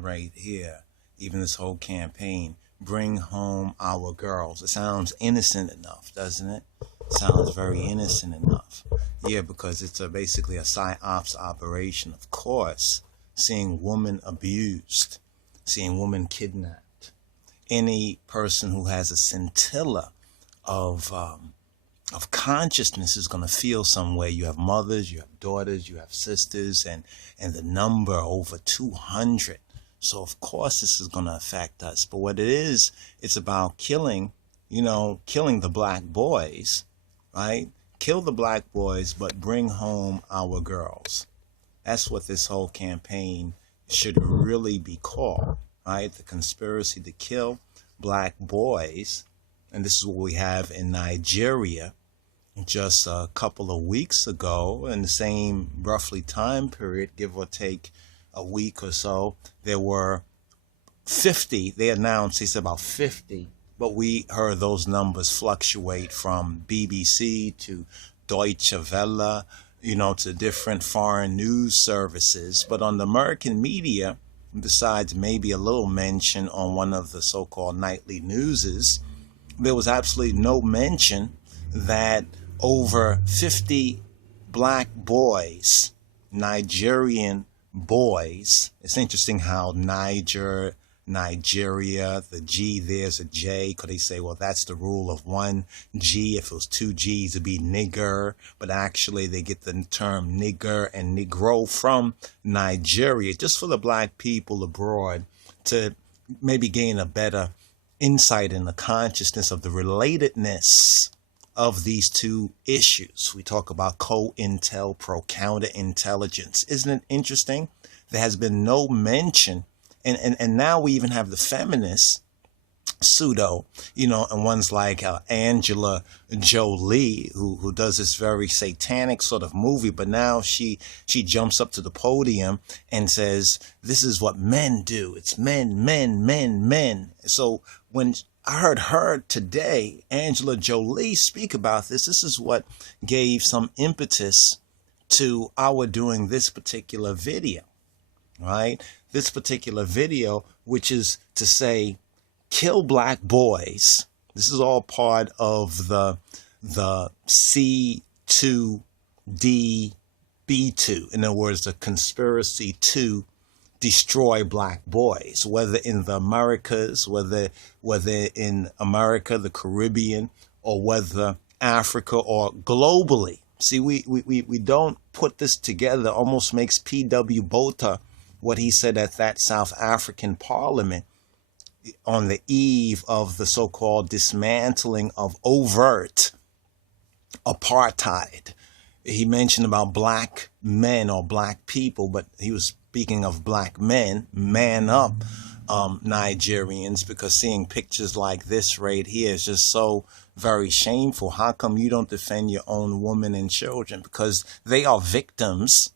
right here, even this whole campaign, bring home our girls. It sounds innocent enough, doesn't it? Sounds very innocent enough. Yeah, because it's basically a psyops operation, of course. Seeing women abused, seeing women kidnapped. Any person who has a scintilla of consciousness is going to feel some way. You have mothers, you have daughters, you have sisters, and the number over 200. So of course this is going to affect us. But what it is, it's about killing the black boys, right? Kill the black boys, but bring home our girls. That's what this whole campaign should really be called, right? The conspiracy to kill black boys. And this is what we have in Nigeria. Just a couple of weeks ago, in the same roughly time period, give or take a week or so, there were 50. They announced, they said about 50, but we heard those numbers fluctuate from BBC to Deutsche Welle, to different foreign news services. But on the American media, besides maybe a little mention on one of the so-called nightly newses, there was absolutely no mention that over 50 black boys, Nigerian boys. It's interesting how Nigeria, the G, there's a J, because they say, well, that's the rule of one G. If it was two G's, it'd be nigger. But actually, they get the term nigger and negro from Nigeria, just for the black people abroad to maybe gain a better insight in the consciousness of the relatedness of these two issues. We talk about COINTELPRO, counterintelligence. Isn't it interesting? There has been no mention, and now we even have the feminists, pseudo, and ones like Angela Jolie, who does this very satanic sort of movie, but now she jumps up to the podium and says, this is what men do. It's men, men, men, men. So when I heard her today, Angela Jolie, speak about this, this is what gave some impetus to our doing this particular video, right? This particular video, which is to say, kill black boys. This is all part of the C2DB2. In other words, the conspiracy to destroy black boys, whether in the Americas, whether in America, the Caribbean, or whether Africa or globally. See, we don't put this together. Almost makes P.W. Botha, what he said at that South African parliament on the eve of the so-called dismantling of overt apartheid. He mentioned about black men or black people, but he was speaking of black men, man up, Nigerians, because seeing pictures like this right here is just so very shameful. How come you don't defend your own women and children? Because they are victims,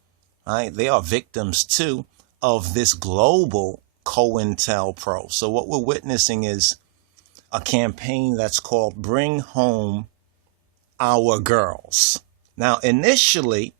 right? They are victims too of this global COINTELPRO. So what we're witnessing is a campaign that's called Bring Home Our Girls. Now, initially,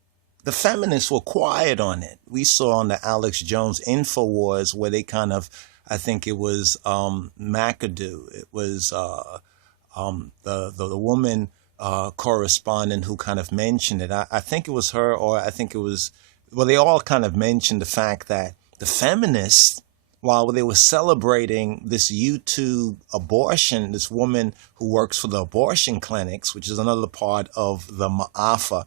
the feminists were quiet on it. We saw on the Alex Jones InfoWars where they kind of, I think it was McAdoo. It was the woman correspondent who kind of mentioned it. I think it was her, or I think it was, well, they all kind of mentioned the fact that the feminists, while they were celebrating this YouTube abortion, this woman who works for the abortion clinics, which is another part of the Ma'afa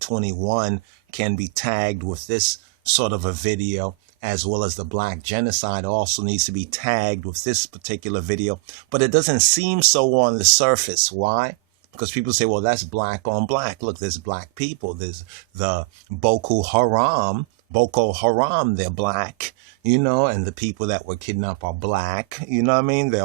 21 can be tagged with this sort of a video, as well as the black genocide also needs to be tagged with this particular video. But it doesn't seem so on the surface. Why? Because people say, well, that's black on black. Look, there's black people. There's the Boko Haram, they're black, and the people that were kidnapped are black. You know what I mean? They're